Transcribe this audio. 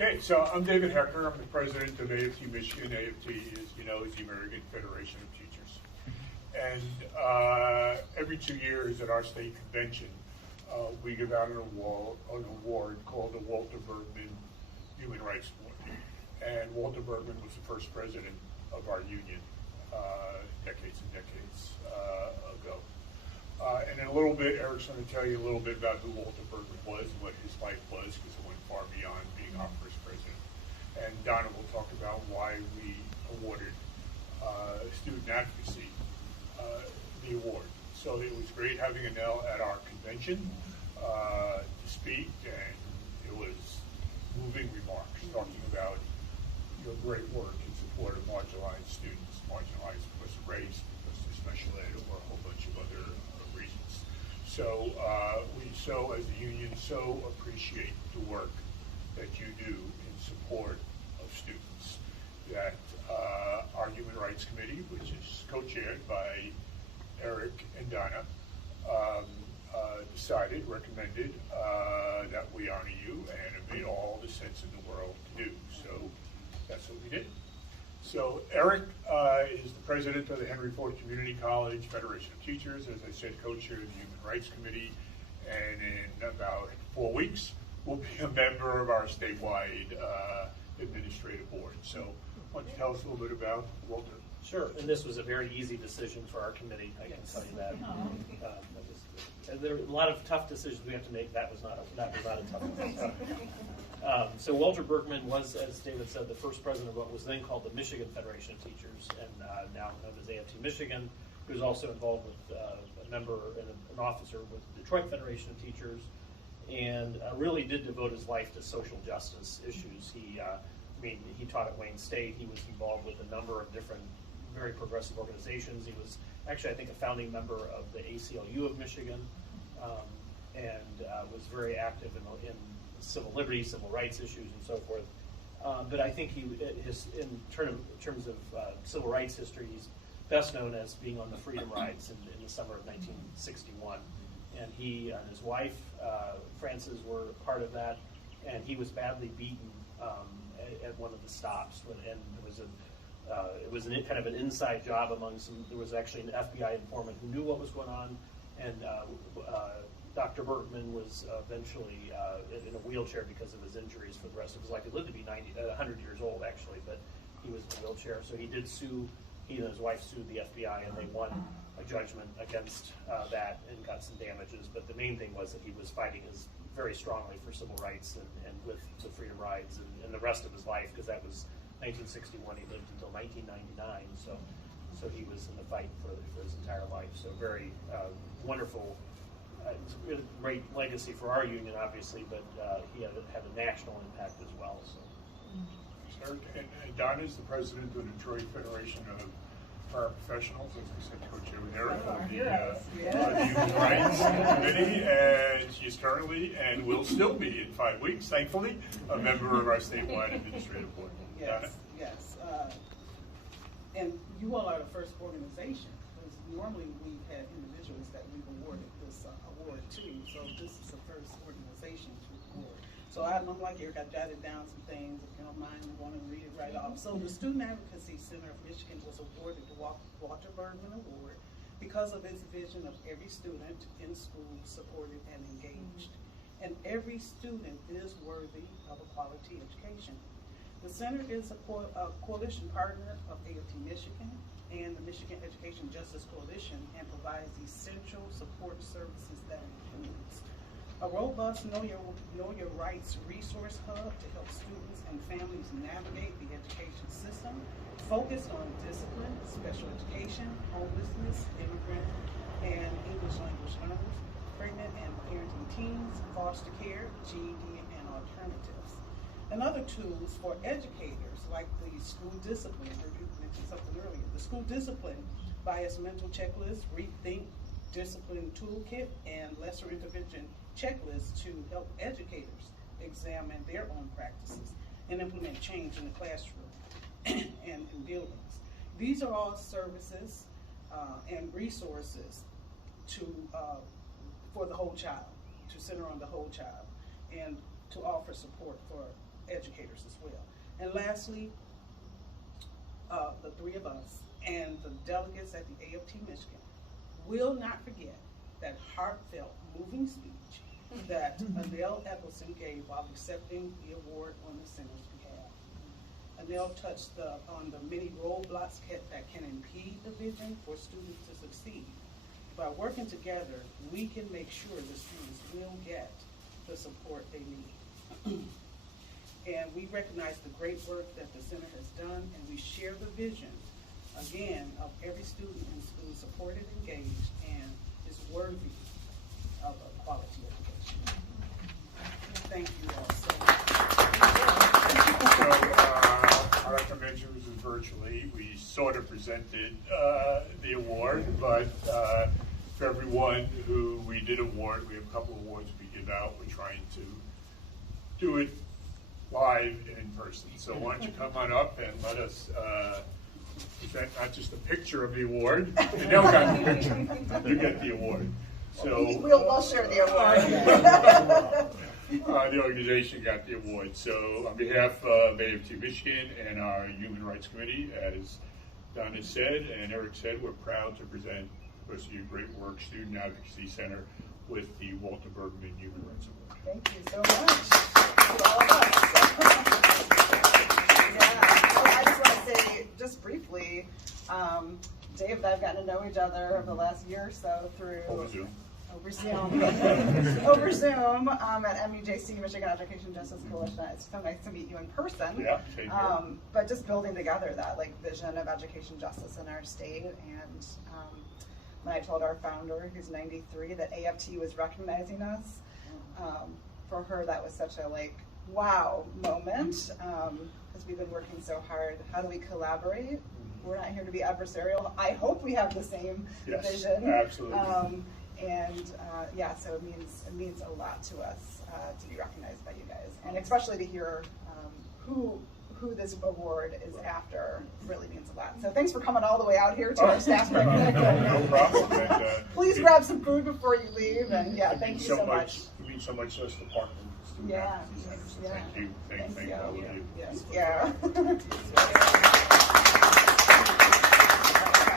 Okay, so I'm David Hecker. I'm the president of AFT Michigan. AFT, as you know, is the American Federation of Teachers. And every 2 years at our state convention, we give out an award called the Walter Bergman Human Rights Award. And Walter Bergman was the first president of our union decades and decades ago. And in a little bit, Eric's going to tell you a little bit about who Walter Bergman was and what his life was, because it went far beyond being our first president. And Donna will talk about why we awarded Student Advocacy the award. So it was great having Annelle at our convention to speak, and it was moving remarks talking about your great work in support of marginalized students, marginalized because of race, because of special ed, or a whole bunch of other reasons. So we as a union, so appreciate the work that you do in support of students. That our Human Rights Committee, which is co-chaired by Eric and Donna, recommended that we honor you, and it made all the sense in the world to do. So that's what we did. So Eric is the president of the Henry Ford Community College Federation of Teachers, as I said, co-chair of the Human Rights Committee, and in about 4 weeks will be a member of our statewide administrative board. So why don't you tell us a little bit about Walter? Sure, and this was a very easy decision for our committee, I can tell you that. There are a lot of tough decisions we have to make. That was not a tough one. So Walter Bergman was, as David said, the first president of what was then called the Michigan Federation of Teachers, and now known as AFT Michigan. He was also involved with a member and an officer with the Detroit Federation of Teachers, and really did devote his life to social justice issues. He taught at Wayne State. He was involved with a number of different very progressive organizations. He was actually, I think, a founding member of the ACLU of Michigan, and was very active in civil liberties, civil rights issues, and so forth. But I think in terms of civil rights history, he's best known as being on the Freedom Rides in the summer of 1961. And he and his wife, Frances, were part of that, and he was badly beaten at one of the stops, and it was kind of an inside job among some. There was actually an FBI informant who knew what was going on, and Dr. Bergman was eventually in a wheelchair because of his injuries for the rest of his life. He lived to be 100 years old, actually, but he was in a wheelchair. So he did sue. He and his wife sued the FBI, and they won a judgment against that and got some damages. But the main thing was that he was fighting very strongly for civil rights and with the Freedom Rides and the rest of his life, because that was 1961. He lived until 1999, so he was in the fight for his entire life. So very wonderful, great legacy for our union, obviously, but he had a national impact as well. So. And Don is the president of the Detroit Federation of Paraprofessionals, as I said, co-chair with Eric of the Human Rights Committee, and she's currently and will still be in 5 weeks, thankfully, a member of our statewide administrative board. Yes. And you all are the first organization, because normally we've had individuals that we've awarded this award to, so this is the first organization to award. So I'm like Eric, I jotted down some things. If you don't mind, I'm going to read it right off. So the Student Advocacy Center of Michigan was awarded the Walter Bergman Award because of its vision of every student in school supported and engaged. And every student is worthy of a quality education. The center is a coalition partner of AFT Michigan and the Michigan Education Justice Coalition, and provides essential support services that includes a robust Know Your Rights resource hub to help students and families navigate the education system, focused on discipline, special education, homelessness, immigrant and English language learners, pregnant and parenting teens, foster care, GED, and alternatives. And other tools for educators, like the school discipline, you mentioned something earlier, the school discipline bias mental checklist, rethink discipline toolkit, and lesser intervention checklists to help educators examine their own practices and implement change in the classroom and in buildings. These are all services and resources for the whole child, to center on the whole child, and to offer support for educators as well. And lastly, the three of us and the delegates at the AFT Michigan will not forget that heartfelt, moving speech that Adele Eccleston gave while accepting the award on the center's behalf. Adele touched on the many roadblocks that can impede the vision for students to succeed. By working together, we can make sure the students will get the support they need. And we recognize the great work that the center has done, and we share the vision, again, of every student in school supported, engaged, and is worthy of a quality education. Thank you all so much. So, I'd like to mention this is virtually. We sort of presented the award, but for everyone who we did award, we have a couple of awards we give out. We're trying to do it live and in person. So why don't you come on up and let us present not just a picture of the award. Adele got the picture. You get the award. So we'll share the award. the organization got the award. So on behalf of AFT Michigan and our Human Rights Committee, as Donna said and Eric said, we're proud to present, because of your great work, Student Advocacy Center with the Walter Bergman Human Rights Award. Thank you so much to all of us. Yeah, well, I just want to say, just briefly, Dave and I have gotten to know each other over the last year or so through Over Zoom. over Zoom at MUJC, Michigan Education Justice Coalition. It's so nice to meet you in person. Yeah, same here. But just building together that vision of education justice in our state. And when I told our founder, who's 93, that AFT was recognizing us, for her that was such a wow moment, because we've been working so hard. How do we collaborate? We're not here to be adversarial. I hope we have the same vision. Absolutely. Yeah, so it means a lot to us to be recognized by you guys, and especially to hear who this award is after really means a lot. So thanks for coming all the way out here to our staff break. No problem. And, please grab some food before you leave, and thank you so much. It means so much to us, department. Yeah. Thank you. Thank all of you. Yes. Yeah.